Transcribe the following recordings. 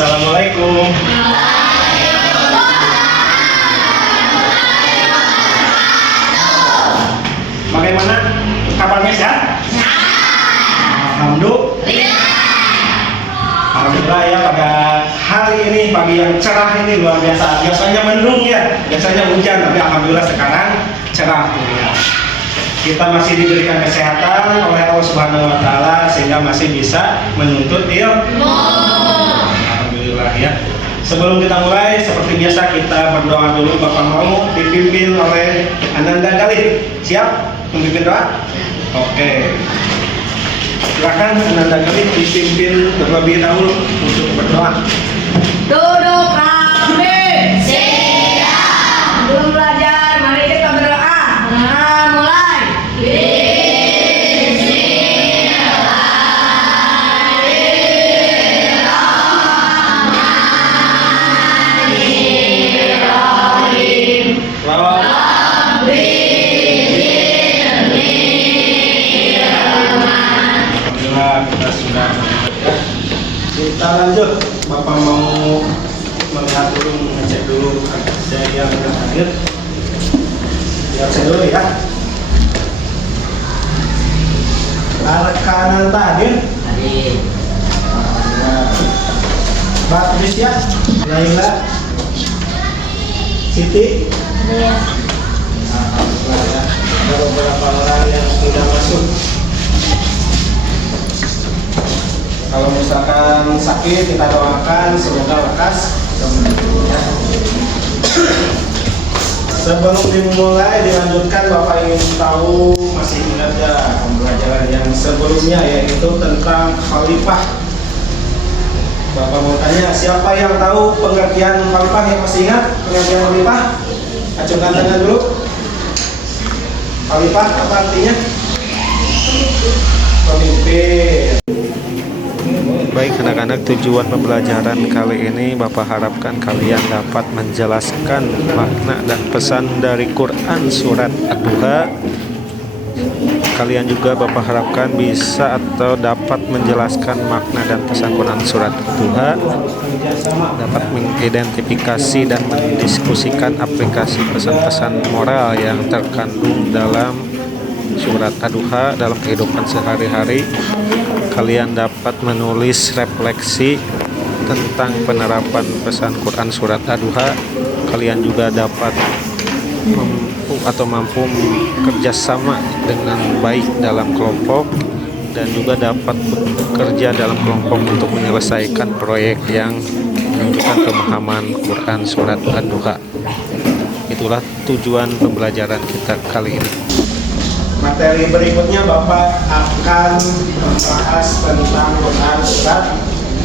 Assalamualaikum. Bagaimana kabarnya, sehat? Alhamdulillah ya, pada hari ini pagi yang cerah ini luar biasa. Biasanya mendung ya, biasanya hujan, tapi alhamdulillah sekarang cerah ya. Kita masih diberikan kesehatan oleh Allah Subhanahu wa taala sehingga masih bisa menuntut ilmu. Alhamdulillah ya. Sebelum kita mulai, seperti biasa kita berdoa dulu. Bapak mau dipimpin oleh Ananda Galih. Siap memimpin doa? Oke. Silakan Ananda Galih dipimpin terlebih dahulu untuk berdoa. Duduk rapi. Siap. Belum belajar, mari kita berdoa. Nah, mulai. Kita lanjut. Bapak mau melihat dulu, mengecek dulu ada yang hadir. Lihat saya dulu ya. Rekanan hadir. Hadir. Mbak Trisya, Laila, Siti. Alhamdulillah ya. Ada beberapa orang yang sudah masuk. Kalau misalkan sakit, kita doakan semoga lekas sembuh. Sebelum dimulai dilanjutkan, Bapak ingin tahu, masih ingat ya pembelajaran yang sebelumnya, yaitu tentang khalifah. Bapak mau tanya, siapa yang tahu pengertian khalifah, yang masih ingat pengertian khalifah? Acungkan tangan dulu. Khalifah apa artinya? Pemimpin. Baik anak-anak, tujuan pembelajaran kali ini Bapak harapkan kalian dapat menjelaskan makna dan pesan dari Quran Surat Ad-Duha. Kalian juga Bapak harapkan bisa atau dapat menjelaskan makna dan pesan Quran Surat Ad-Duha, dapat mengidentifikasi dan mendiskusikan aplikasi pesan-pesan moral yang terkandung dalam Surat Ad-Duha dalam kehidupan sehari-hari. Kalian dapat menulis refleksi tentang penerapan pesan Quran Surat Ad-Duha. Kalian juga dapat mampu bekerjasama dengan baik dalam kelompok dan juga dapat bekerja dalam kelompok untuk menyelesaikan proyek yang menunjukkan pemahaman Quran Surat Ad-Duha. Itulah tujuan pembelajaran kita kali ini. Materi berikutnya Bapak akan membahas tentang Quran Surat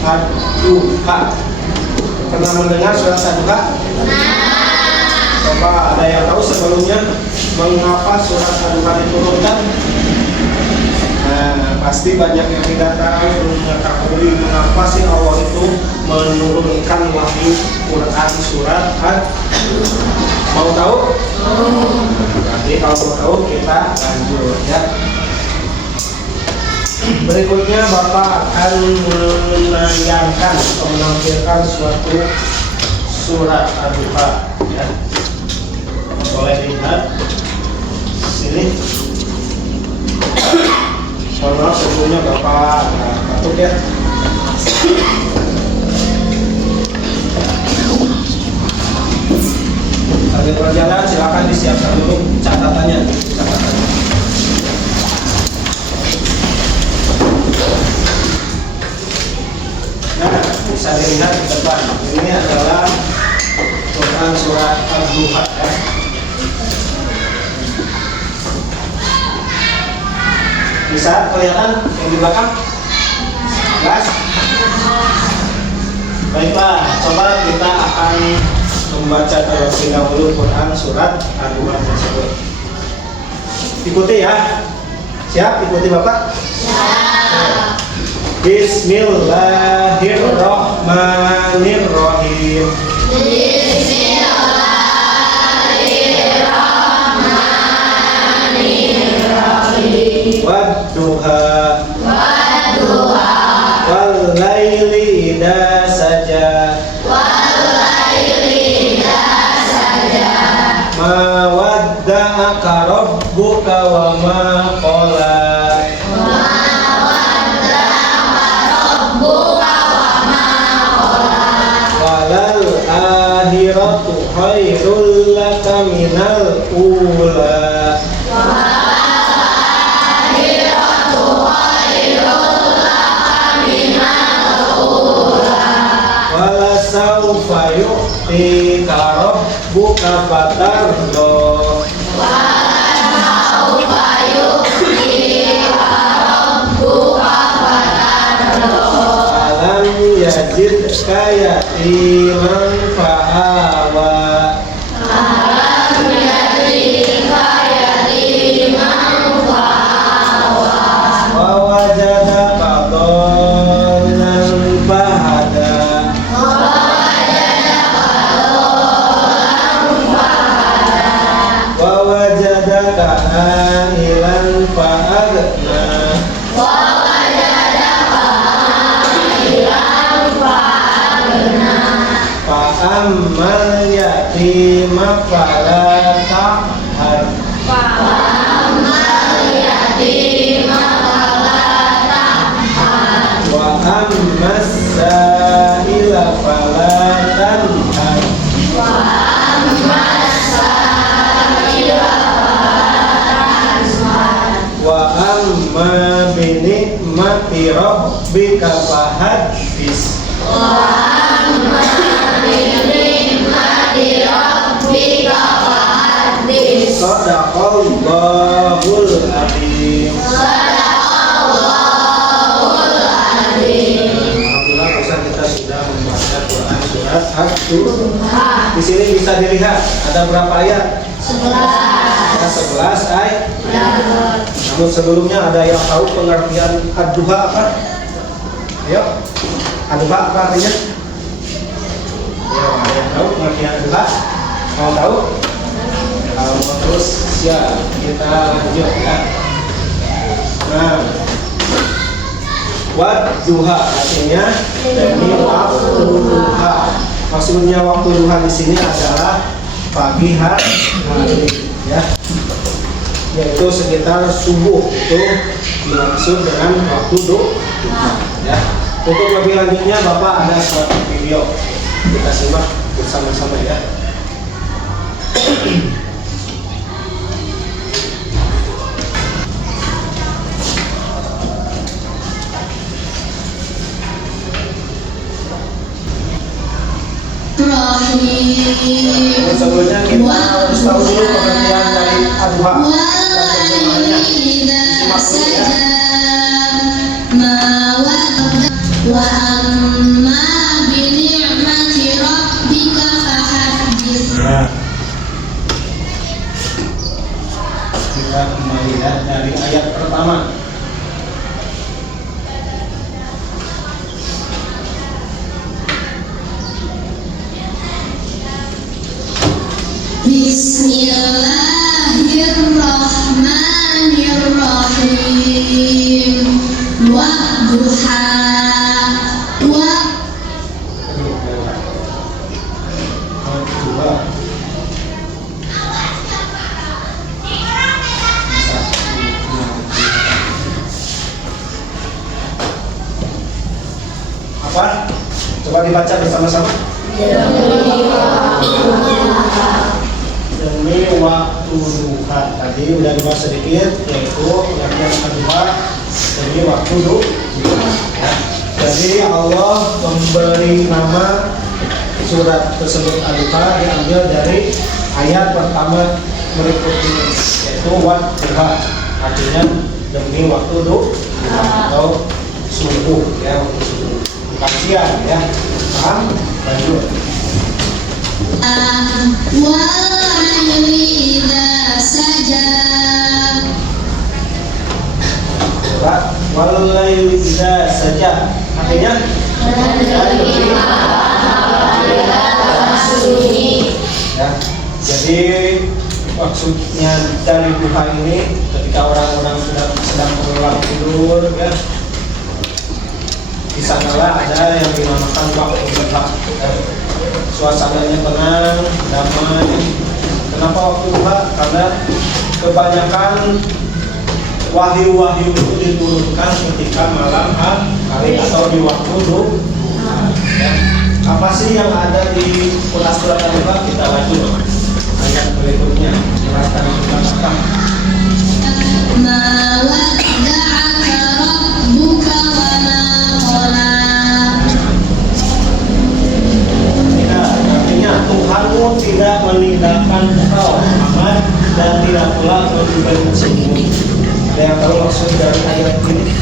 Ad-Duha. Pernah mendengar Surat Ad-Duha? Coba ada yang tahu sebelumnya mengapa Surat Ad-Duha diturunkan? Nah, pasti banyak yang tidak tahu, belum mengetahui mengapa sih Allah itu menurunkan wahyu Quran Surat Ad-Duha. Mau tahu? Nanti kalau mau tahu kita lanjut ya. Berikutnya Bapak akan menayangkan atau menampilkan suatu surat Ad-Duha ya. Boleh lihat sini. Mohon maaf sebelumnya Bapak batuk ya. Sambil berjalan silakan disiapkan dulu catatannya. Nah, bisa dilihat di depan. Ini adalah Quran Surat Ad-Duha ya. Bisa kelihatan yang di belakang? Jelas? Baiklah, coba kita akan membaca terlebih dahulu Quran Surat Ad-Duha tersebut. Ikuti ya. Siap? Ikuti Bapak? Siap. Bismillahirrahmanirrahim. Bismillahirrahmanirrahim. Wad-duha. Wal laili idza saja. wada'aka rabbuka wa ma qala. Walal akhiratu khairul laka minal ula. Wala saufa yu'tika rabbuka fatardo. Alam yajidka yatiman fa'awa. Wa wajadaka dhallan fahada. Wa wajadaka a'ilan fa'agna. Fa'ammal yatima fala taqhar. Wa ammas sa'ila fala tanhar. Wa amma bi ni'mati rabbika fahaddits. Shadaqallahul adzim. Alhamdulillah, Ustaz, kita sudah membaca Quran surat Ad-Duha. Di sini bisa dilihat ada berapa ayat? 11 ayat. Namun sebelumnya ada yang tahu pengertian Ad-Duha apa? Ayo, Ad-Duha apa artinya? Ya, ada yang tahu pengertian Ad-Duha? Mau tahu? Kalau mau terus ya kita lanjut ya. Nah, Wadduha artinya demi waktu duha. Maksudnya waktu duha di sini adalah pagi hari ya. Yaitu sekitar subuh, itu dimaksud dengan waktu duha ya. Untuk lebih lanjutnya Bapak ada suatu video, kita simak bersama-sama ya. Sebelumnya kita harus tahu dulu pengertian dari Ad-Duha dan terjemahannya. Simak dulu ya. Wa amma bi ni'mati rabbika fahaddits. Nah, kita kembali ya dari ayat pertama. Bismillahirrahmanirrahim. Wadduha wa apa? Coba dibaca bersama-sama. Demi waktu duha. Tadi udah dibahas sedikit, yaitu pengertian kedua demi waktu duha. Ya. Jadi Allah memberi nama surat tersebut Ad-Duha diambil dari ayat pertama berikut ini, yaitu Wadduha, artinya demi waktu duha atau subuh ya, waktu subuh. Bukan siang ya. Paham? Lanjut. wal-laili idza saja. Wal-laili idza saja. Artinya ya. Jadi maksudnya dari duha ini ketika orang-orang sedang pulang tidur ya, di sanalah ada yang dinamakan waktu duha. Suasananya tenang, damai, Kenapa waktu duha? Karena kebanyakan wahyu-wahyu itu diturunkan ketika malam hari atau di waktu duha. Ya. Apa sih yang ada di surat Al-Duha? Kita lanjut ayat berikutnya. Jelaskan tentang apa? Ma wadda'aka rabbuka wa ma qala. Tidak, artinya Tuhanmu tidak meninggalkan engkau Muhammad dan tidak pula meninggalkanmu. Ada yang tahu maksud dari ayat ini?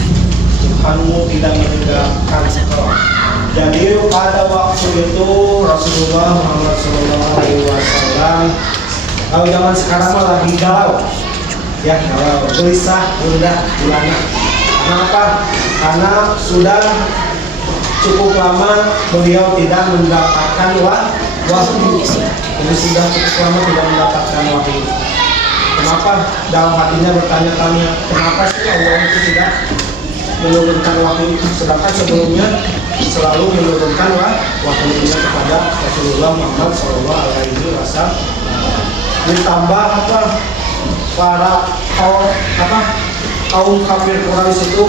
Tuhanmu tidak meninggalkan engkau. Jadi pada waktu itu Rasulullah Muhammad SAW, kalau zaman sekarang mah lagi galau, ya galau, gelisah, gundah, gulana. Kenapa? Karena sudah cukup lama beliau tidak mendapatkan wahyu. Jadi sudah cukup lama tidak mendapatkan wahyu. Kenapa? Dalam hatinya bertanya-tanya, kenapa sih Allah itu tidak menurunkan wahyu? Sedangkan sebelumnya selalu menurunkan wahyunya kepada Rasulullah Muhammad SAW. Ditambah apa? Para kaum kafir Quraisy itu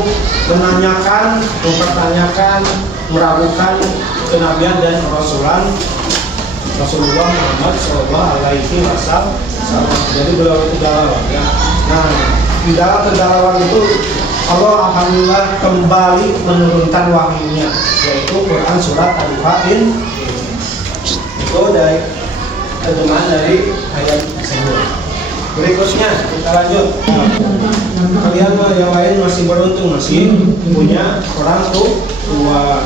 menanyakan, mempertanyakan, meragukan kenabian dan kerasulan Rasulullah Muhammad SAW. Jadi beliau itu galau. Ya. Nah, di dalam kegalauan itu Allah alhamdulillah kembali menurunkan wahyunya, yaitu Quran surat Al-Duha. Itu dari terjemahan dari ayat tersebut. Berikutnya kita lanjut. Kalian yang lain masih beruntung, masih punya orang tua,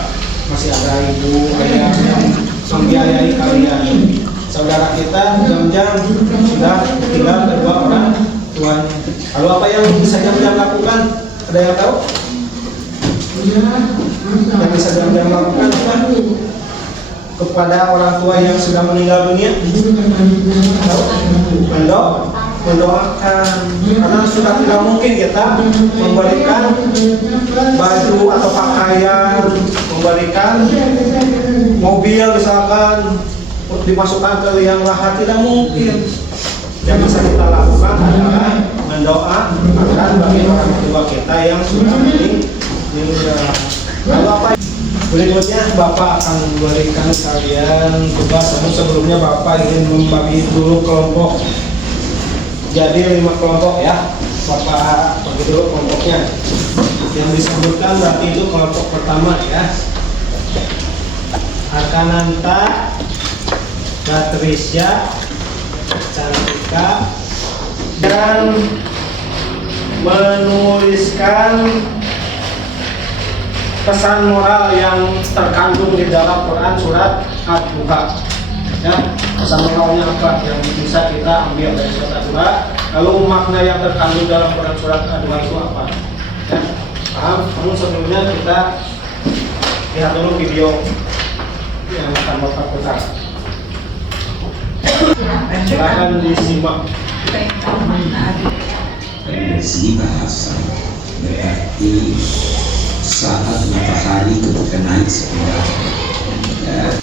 masih ada ibu ayah yang membiayai kalian. Saudara kita jam-jam sudah tinggal kedua orang tuanya. Lalu apa yang bisa jam-jam lakukan? Ada yang tahu? Yang bisa jam-jam lakukan apa? Kepada orang tua yang sudah meninggal dunia? Tahu? Mendoakan. Karena sudah tidak mungkin kita memberikan baju atau pakaian, memberikan mobil misalkan dimasukkan ke liang lahat, tidak mungkin. Yang bisa kita lakukan adalah mendoakan bagi orang tua kita yang sudah meninggal. Lalu apa? Berikutnya Bapak akan memberikan kalian tugas. Namun sebelumnya Bapak ingin membagi dulu kelompok. Jadi 5 kelompok ya. Bapak bagi dulu kelompoknya. Yang disebutkan berarti itu kelompok pertama ya. Arkananta, Batrisya, Cantika, dan menuliskan pesan moral yang terkandung di dalam Quran surat Ad-Duha. Ya, pesan moralnya apa yang bisa kita ambil dari surat Ad-Duha? Lalu makna yang terkandung dalam Quran surat Ad-Duha itu apa? Ya, paham? Namun sebelumnya kita lihat dulu video yang akan Bapak putar. Silakan disimak. Referensi bahasa berarti saat matahari ketika naik sebelah ya.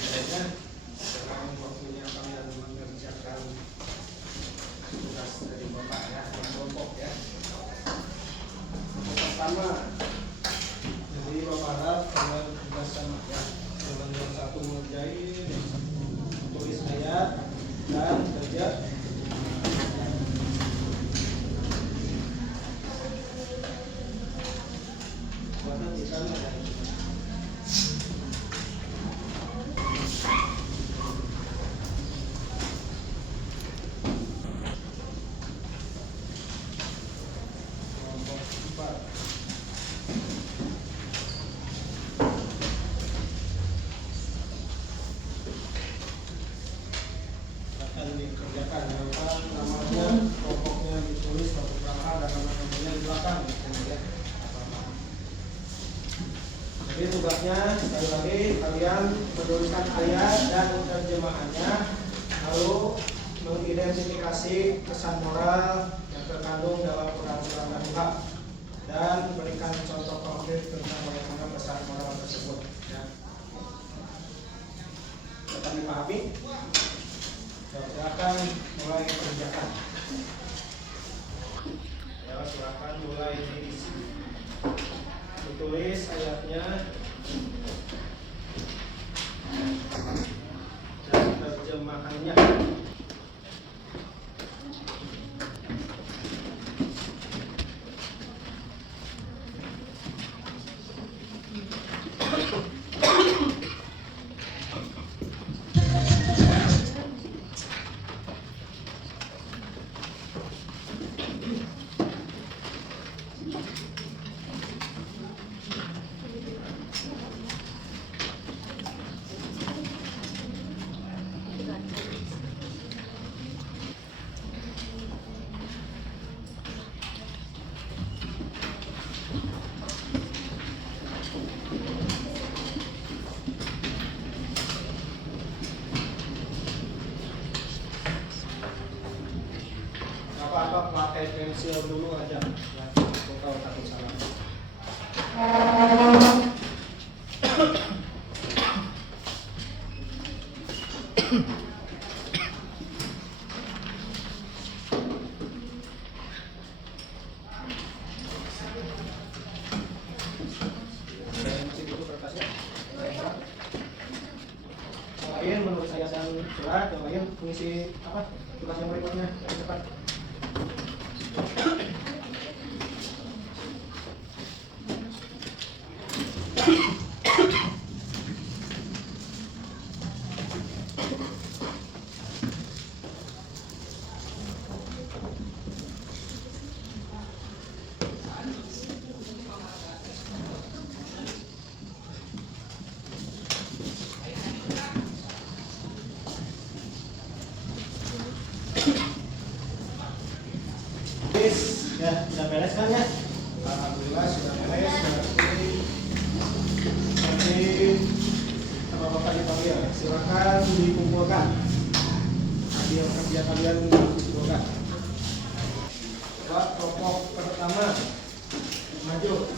Jadi Bapak harap kalian tugas sama ya. Yang satu mengerjain, tulis ayat dan kerja. Dikerjakan namanya, pokoknya ditulis satu berapa dan nama-namanya di belakang ya. Jadi tugasnya sekali lagi kalian menuliskan ayat dan terjemahannya, lalu mengidentifikasi pesan moral yang terkandung dalam Quran surat Al-Duha dan berikan contoh konkret tentang bagaimana pesan moral tersebut ya. Dapat dipahami? Silakan mulai kerjakan. Ya, silakan mulai diisi. Ditulis ayatnya dan terjemahannya. Apa-apa pakai pensil dulu aja ya, kalau takut salah. Pensil dulu kertasnya. Cobain menurut saya surat, cobain mengisi apa tugas yang berikutnya cepat. Ya, sudah beres kan ya? Alhamdulillah sudah beres. Berarti sama bapak dipanggil. Silakan dikumpulkan. Hasil kerja kalian dikumpulkan. Coba kelompok pertama maju.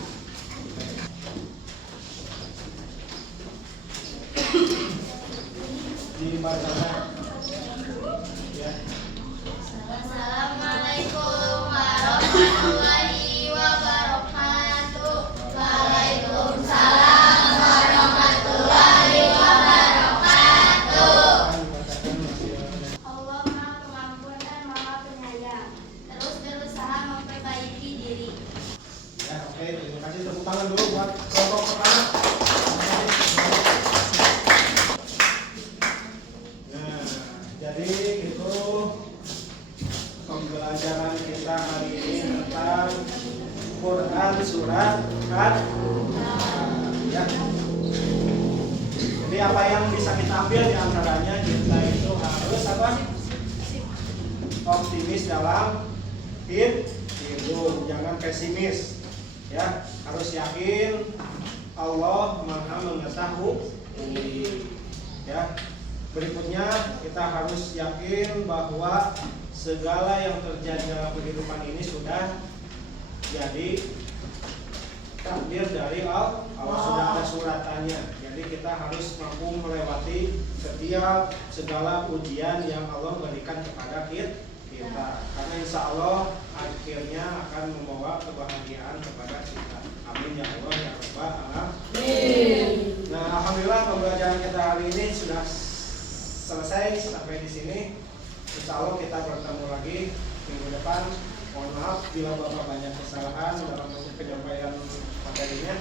Di mana? Ya. Assalamualaikum warahmatullahi wabarakatuh. Waalaikumsalam warahmatullahi wabarakatuh. Allah Maha Pengampun dan Maha Penyayang. Terus berusaha memperbaiki diri. Ya, oke, terima kasih. Tepuk tangan dulu buat kelompok pertama. Nah, jadi itu pembelajaran kita hari ini tentang Quran surat ya. Jadi apa yang bisa kita ambil di antaranya, kita itu harus apa? Optimis dalam hidup, jangan pesimis. Ya, harus yakin Allah Maha mengetahui. Ya. Berikutnya kita harus yakin bahwa segala yang terjadi dalam kehidupan ini sudah jadi takdir dari Allah. Sudah ada suratannya. Jadi kita harus mampu melewati setiap segala ujian yang Allah berikan kepada kita. Karena insya Allah akhirnya akan membawa kebahagiaan kepada kita. Amin ya Allah ya Rabbal Alamin. Nah, alhamdulillah pembelajaran kita hari ini sudah selesai sampai di sini. Insya Allah kita bertemu lagi minggu depan. Mohon maaf bila Bapak banyak kesalahan dalam penyampaian materinya.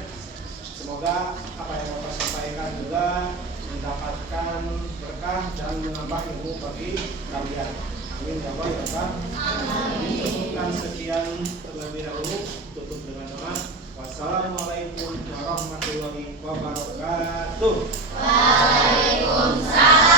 Semoga apa yang Bapak sampaikan juga mendapatkan berkah dan menambah ilmu bagi kalian. Amin ya Allah ya Rabbal Alamin. Dan sekian terlebih dahulu, tutup dengan doa. Wassalamualaikum warahmatullahi wabarakatuh. Waalaikumsalam.